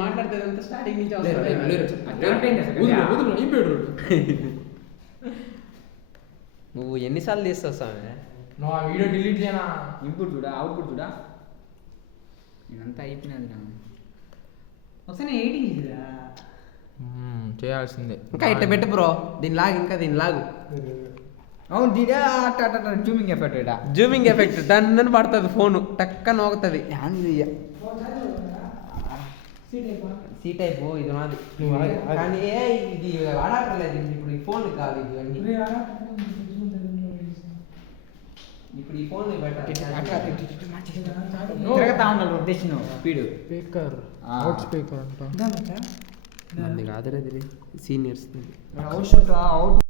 మాట్లాడుతుంది స్టార్టింగ్ నుంచి నువ్వు ఎన్నిసార్లు తీస్తావు స్వామి? నువ్వు ఆ వీడియో డిలీట్ చేయనా? ఇన్పుట్ చూడా, అవుట్పుట్ చూడా, ఇదంతా అయిపోయినది నా. ఒకసారి ఎడిటింగ్ చేసిరా చేయాల్సిందే. ఇంకా ఇట్లా పెట్టు బ్రో, దీని లాగు, ఇంకా దీని లాగు. అవును దీడా జూమింగ్ ఎఫెక్ట్ ఇడా, జూమింగ్ ఎఫెక్ట్ దాని పడుతుంది, ఫోన్ టక్క నోగుతుంది. సీ టైప్ ఇది మాది, కానీ ఇది వాడట్లేదు ఇప్పుడు. ఈ ఫోన్ కాదు ఇవన్నీ, ఇప్పుడు ఈ ఫోన్ తిరగతా ఉండాలి rotation speed. Speaker, out speaker అంట. మంది కాదురా, సీనియర్స్ అవుట్